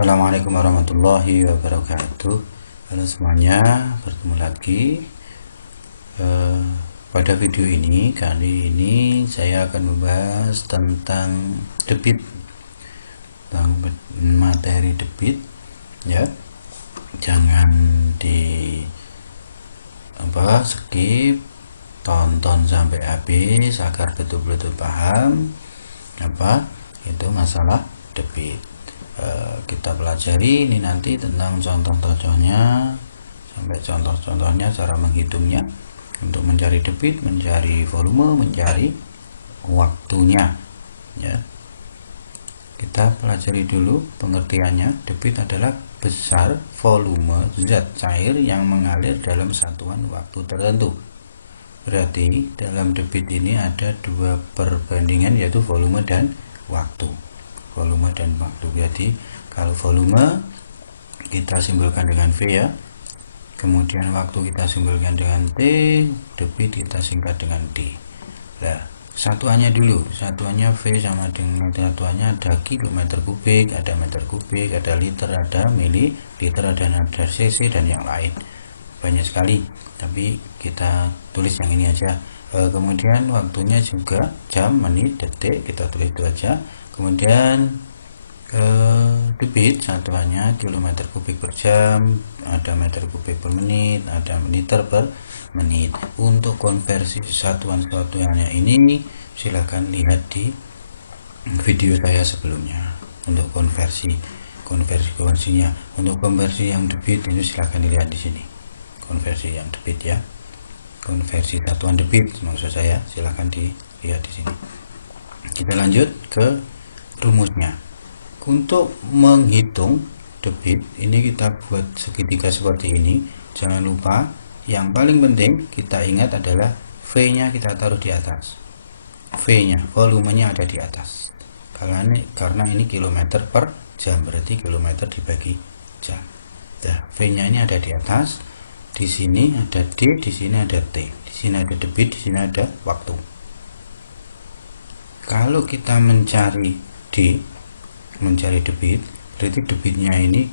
Assalamualaikum warahmatullahi wabarakatuh. Halo semuanya, bertemu lagi. Pada video ini, kali ini saya akan membahas tentang debit, tentang materi debit, ya. Jangan skip, tonton sampai habis agar betul-betul paham apa itu masalah debit. Kita pelajari ini nanti tentang contoh-contohnya sampai contoh-contohnya, cara menghitungnya untuk mencari debit, mencari volume, mencari waktunya, ya. Kita pelajari dulu pengertiannya. Debit adalah besar volume zat cair yang mengalir dalam satuan waktu tertentu. Berarti dalam debit ini ada dua perbandingan, yaitu volume dan waktu. Volume dan waktu. Jadi kalau volume kita simbolkan dengan V, ya. Kemudian waktu kita simbolkan dengan T, debit kita singkat dengan D. Nah, satuannya dulu. Satuannya V sama dengan satuannya ada kilometer kubik, ada meter kubik, ada liter, ada mililiter, ada cc dan yang lain. Banyak sekali, tapi kita tulis yang ini aja. Kemudian waktunya juga jam, menit, detik, kita tulis itu aja. Kemudian debit satuannya kilometer kubik per jam, ada meter kubik per menit, ada liter per menit. Untuk konversi satuan-satuannya ini silahkan lihat di video saya sebelumnya. Untuk konversinya, untuk konversi yang debit itu silahkan dilihat di sini. Konversi yang debit, ya. Konversi satuan debit maksud saya, silahkan dilihat di sini. Kita lanjut ke rumusnya. Untuk menghitung debit ini kita buat segitiga seperti ini. Jangan lupa yang paling penting kita ingat adalah V-nya kita taruh di atas. V-nya, volumenya ada di atas. Karena ini kilometer per jam, berarti kilometer dibagi jam. Nah, V-nya ini ada di atas. Di sini ada D, di sini ada T. Di sini ada debit, di sini ada waktu. Kalau kita mencari debit, berarti debitnya ini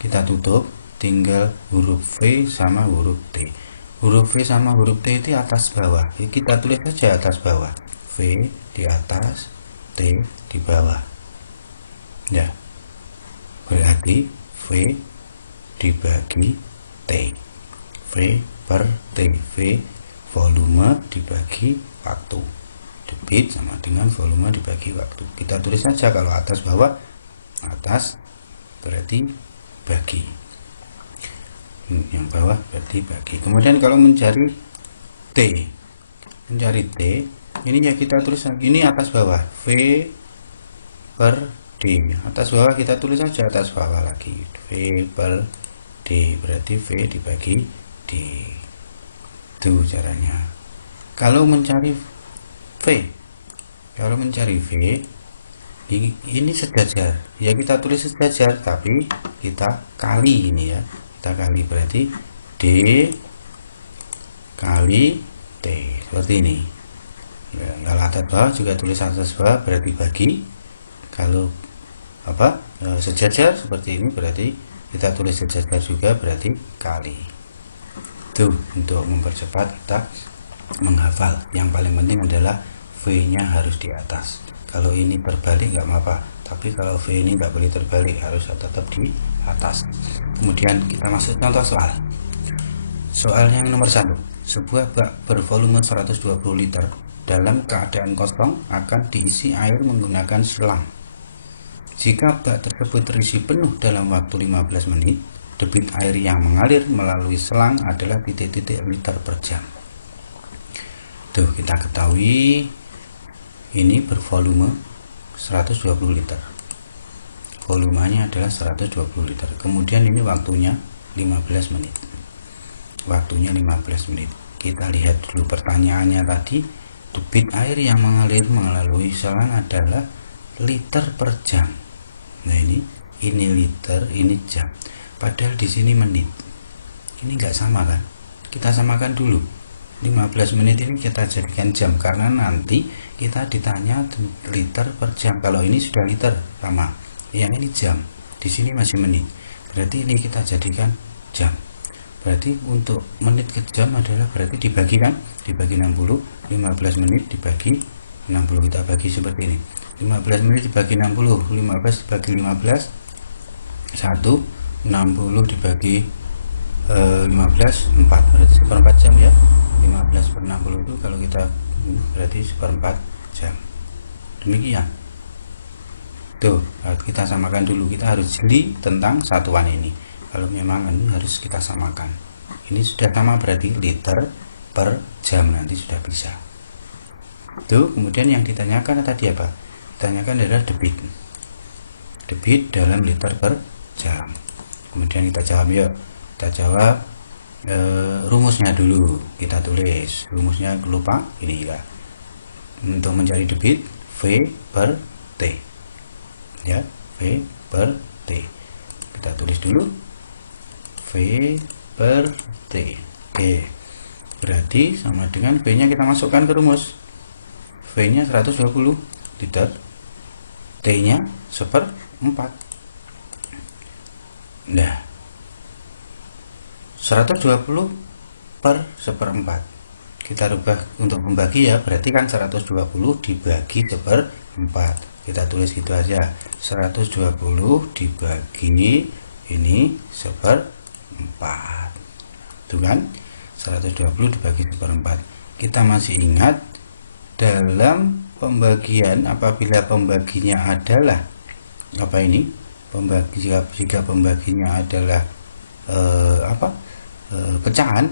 kita tutup, tinggal huruf V sama huruf T. Huruf V sama huruf T itu atas bawah, kita tulis saja atas bawah. V di atas, T di bawah, ya. Berarti V dibagi T, V per T, V volume dibagi waktu. Debit sama dengan volume dibagi waktu. Kita tulis saja, kalau atas bawah, atas berarti bagi, yang bawah berarti bagi. Kemudian kalau mencari T, ini ya kita tulis ini atas bawah, V per D. Atas bawah kita tulis saja atas bawah lagi, V per D, berarti V dibagi D. Itu caranya. Kalau mencari V, ini sejajar, ya kita tulis sejajar, tapi kita kali ini, ya. Kita kali, berarti D kali T, seperti ini, ya. Kalau atas bawah juga tulis atas bawah, berarti bagi. Kalau sejajar seperti ini, berarti kita tulis sejajar juga, berarti kali. Itu untuk mempercepat kita menghafal. Yang paling penting adalah V-nya harus di atas. Kalau ini terbalik nggak apa-apa, tapi kalau V ini nggak boleh terbalik, harus tetap di atas. Kemudian kita masuk contoh soal. Soal yang nomor 1. Sebuah bak bervolume 120 liter dalam keadaan kosong akan diisi air menggunakan selang. Jika bak tersebut terisi penuh dalam waktu 15 menit, debit air yang mengalir melalui selang adalah titik-titik liter per jam. Tuh, kita ketahui ini bervolume 120 liter. Volumenya adalah 120 liter. Kemudian ini waktunya 15 menit. Waktunya 15 menit. Kita lihat dulu pertanyaannya tadi. Debit air yang mengalir melalui selang adalah liter per jam. Nah, ini liter, ini jam. Padahal di sini menit. Ini enggak sama, kan? Kita samakan dulu. 15 menit ini kita jadikan jam, karena nanti kita ditanya liter per jam. Kalau ini sudah liter sama, yang ini jam. di sini masih menit, berarti ini kita jadikan jam. Berarti untuk menit ke jam adalah berarti dibagi 60, 15 menit dibagi 60, kita bagi seperti ini, 15 menit dibagi 60, 15 dibagi 15 1, 60 dibagi 15 4, berarti seperempat jam ya. 15 per 60 itu kalau kita berarti seperempat jam. Demikian tuh, kita samakan dulu, kita harus jeli tentang satuan ini. Kalau memang ini harus kita samakan, ini sudah sama berarti liter per jam, nanti sudah bisa tuh. Kemudian yang ditanyakan tadi apa? Ditanyakan adalah debit dalam liter per jam. Kemudian kita jawab yuk, kita jawab rumusnya dulu, kita tulis rumusnya, lupa ini ya. Untuk mencari debit, V per T ya, V per T, kita tulis dulu V per T. Oke, berarti sama dengan V nya kita masukkan ke rumus, V nya 120 liter, T nya 1/4. Nah, 120 per 1/4 kita rubah untuk membagi ya, berarti kan 120 dibagi 1/4, kita tulis gitu aja, 120 dibagi ini 1/4 tuh kan, 120 dibagi 1/4. Kita masih ingat dalam pembagian, apabila pembaginya adalah apa ini, jika pembaginya adalah pecahan,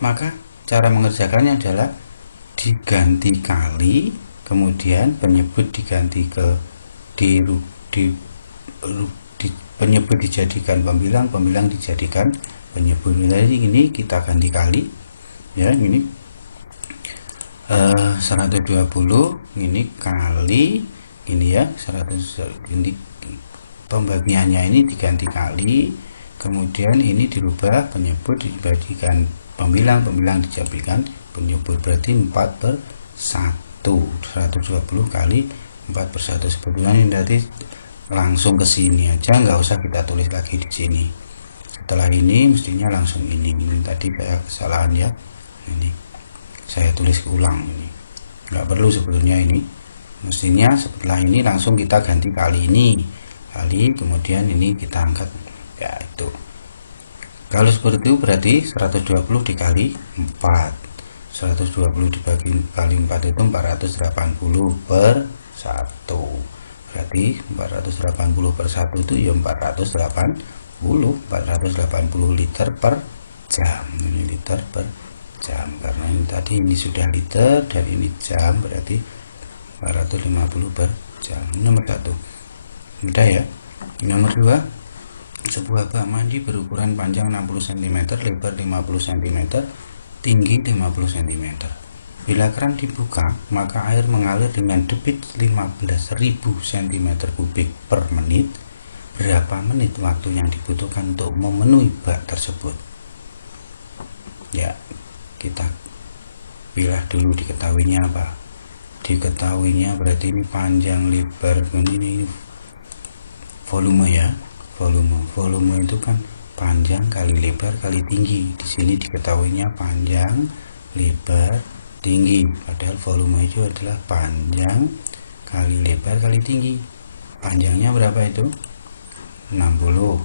maka cara mengerjakannya adalah diganti kali, kemudian penyebut diganti ke penyebut dijadikan pembilang, pembilang dijadikan penyebut. Jadi ini kita ganti kali ya, ini 120 ini kali ini ya, 100 ini pembagiannya ini diganti kali, kemudian ini dirubah penyebut dijadikan pembilang, pembilang dijadikan penyebut, berarti 4/1, 120 kali 4/1. Sebetulnya ini nanti langsung ke sini aja, nggak usah kita tulis lagi di sini. Setelah ini mestinya langsung ini tadi kayak kesalahan ya, ini saya tulis ulang, ini nggak perlu sebetulnya, ini mestinya setelah ini langsung kita ganti kali ini kali, kemudian ini kita angkat ya. Itu kalau seperti itu berarti 120 dikali 4, 120 dibagi kali 4 itu 480 per 1, berarti 480 per 1 itu ya 480 liter per jam. Ini liter per jam, karena ini tadi ini sudah liter dan ini jam, berarti 450 per jam. Nomor 1 mudah ya. Nomor 2, sebuah bak mandi berukuran panjang 60 cm, lebar 50 cm, tinggi 50 cm. Bila keran dibuka, maka air mengalir dengan debit 15.000 cm3 per menit. Berapa menit waktu yang dibutuhkan untuk memenuhi bak tersebut? Ya, kita pilih dulu diketahuinya apa. Diketahuinya berarti ini panjang, lebar, ini volume ya. Volume itu kan panjang kali lebar kali tinggi. Di sini diketahuinya panjang, lebar, tinggi. Padahal volume itu adalah panjang kali lebar kali tinggi. Panjangnya berapa itu? 60.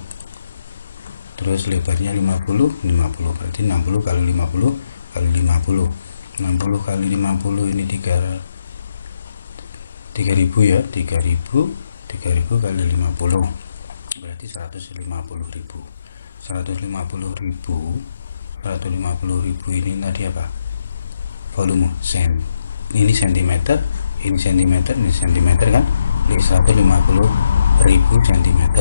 Terus lebarnya 50, berarti 60 kali 50 kali 50. 60 kali 50 ini 3000 ya, 3000 kali 50 berarti 150.000. 150.000 ini tadi apa? Volume ini cm, ini cm, ini cm kan? 150.000 cm3.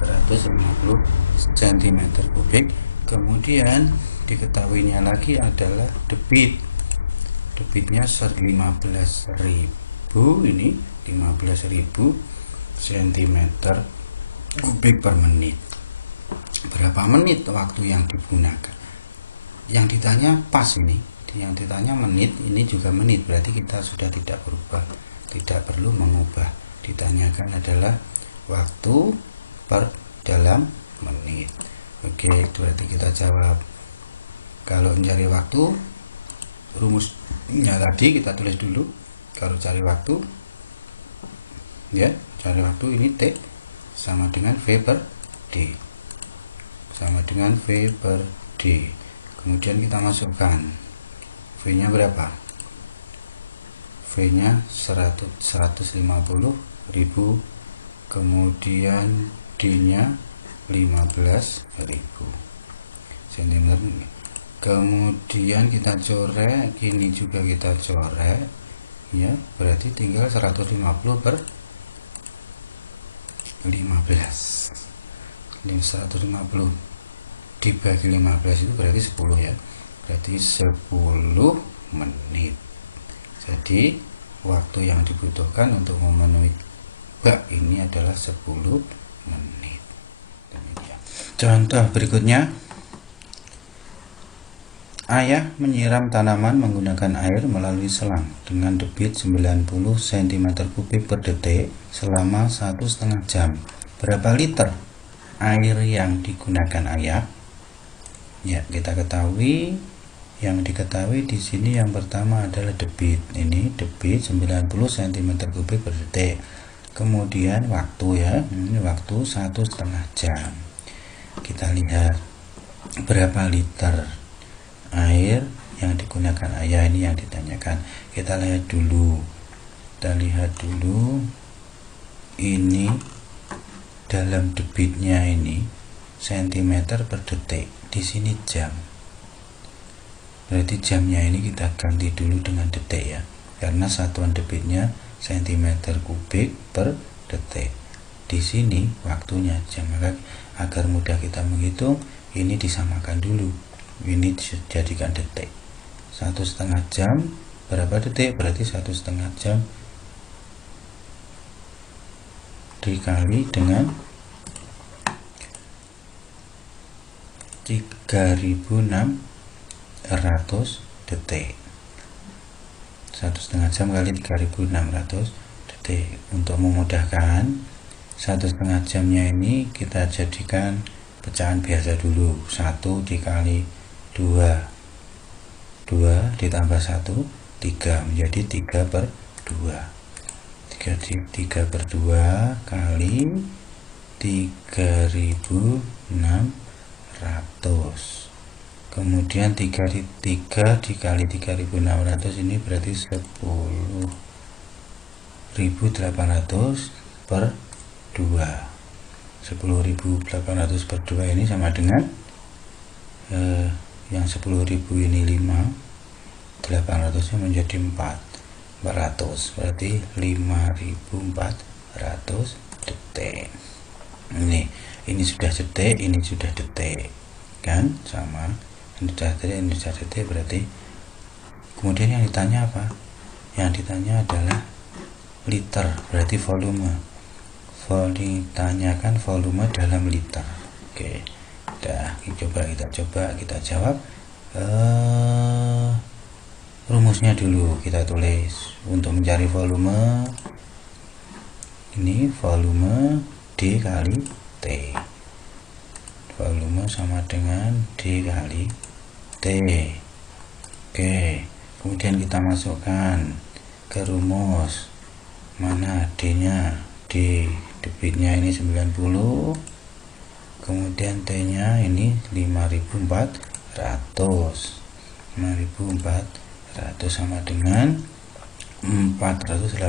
150 cm3. Kemudian diketahuinya lagi adalah debitnya 15.000, ini 15.000 cm3 per menit. Berapa menit waktu yang digunakan? Yang ditanya pas ini, yang ditanya menit, ini juga menit, berarti kita sudah tidak berubah, tidak perlu mengubah. Ditanyakan adalah waktu per dalam menit. Oke, itu berarti kita jawab. Kalau mencari waktu, rumusnya tadi kita tulis dulu. Kalau cari waktu, ya, cari waktu ini T sama dengan V per D. Sama dengan V per D. Kemudian kita masukkan V-nya berapa? V-nya 150.000, kemudian D-nya 15.000 cm. Kemudian kita coret, ini juga kita coret, ya, berarti tinggal 150 per 15. 150 dibagi 15 itu berarti 10, ya, berarti 10 menit. Jadi waktu yang dibutuhkan untuk memenuhi bak ini adalah 10 menit. Contoh berikutnya, ayah menyiram tanaman menggunakan air melalui selang dengan debit 90 cm3 per detik selama 1,5 jam. Berapa liter air yang digunakan ayah? Ya, kita ketahui, yang diketahui di sini yang pertama adalah debit. Ini debit 90 cm3 per detik. Kemudian waktu, ya, ini waktu 1,5 jam. Kita lihat berapa liter air yang digunakan ayah, ini yang ditanyakan. Kita lihat dulu. Ini dalam debitnya ini cm per detik. Di sini jam. Berarti jamnya ini kita ganti dulu dengan detik, ya, karena satuan debitnya cm3 per detik. Di sini waktunya jam. Maka agar mudah kita menghitung, ini disamakan dulu. Ini dijadikan detik. 1,5 jam berapa detik? Berarti 1,5 jam dikali dengan 3.600 detik. 1,5 jam kali 3.600 detik. Untuk memudahkan, 1,5 jamnya ini kita jadikan pecahan biasa dulu. 1 dikali 2 ditambah 1, 3, menjadi 3 per 2. 3 per 2 kali 3.600. Kemudian 3 dikali 3.600 ini berarti 10.800 per 2. 10.800 per 2 ini sama dengan yang 10.000 ini 5, 800 nya menjadi 400, berarti 5.400 detik. Ini sudah detik, ini sudah detik, kan, sama. Ini sudah detik, berarti. Kemudian yang ditanya apa? Yang ditanya adalah liter, berarti volume. Ditanyakan volume dalam liter. Oke, kita coba jawab. Rumusnya dulu kita tulis. Untuk mencari volume, ini volume D kali T. Volume sama dengan D kali T. Oke, kemudian kita masukkan ke rumus. Mana D-nya? D debitnya ini 90, kemudian T-nya ini 5.400. 5.400 sama dengan 486.000.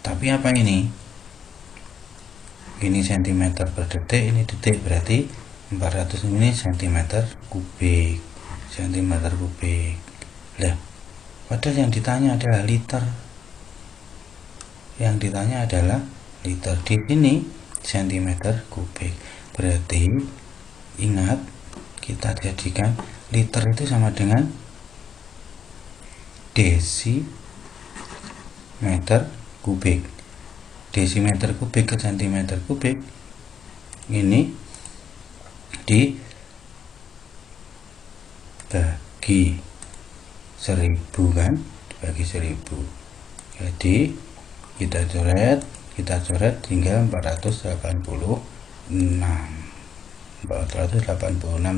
Tapi apa ini? Ini cm per detik, ini detik, berarti 400 ini cm kubik. Lah, padahal yang ditanya adalah liter. Yang ditanya adalah liter. Di sini cm kubik. Berarti ingat, kita jadikan liter itu sama dengan desimeter kubik. Desimeter kubik ke cm kubik ini dibagi 1000, kan, dibagi 1000. Jadi kita coret kita coret tinggal 486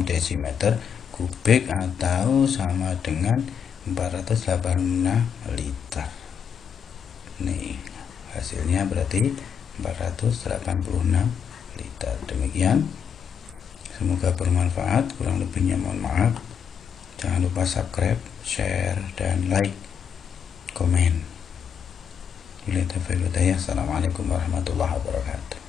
desimeter kubik atau sama dengan 486 liter. Nih hasilnya berarti 486 liter. Demikian, semoga bermanfaat. Kurang lebihnya mohon maaf. Jangan lupa subscribe, share, dan like, komen. Assalamualaikum warahmatullahi wabarakatuh.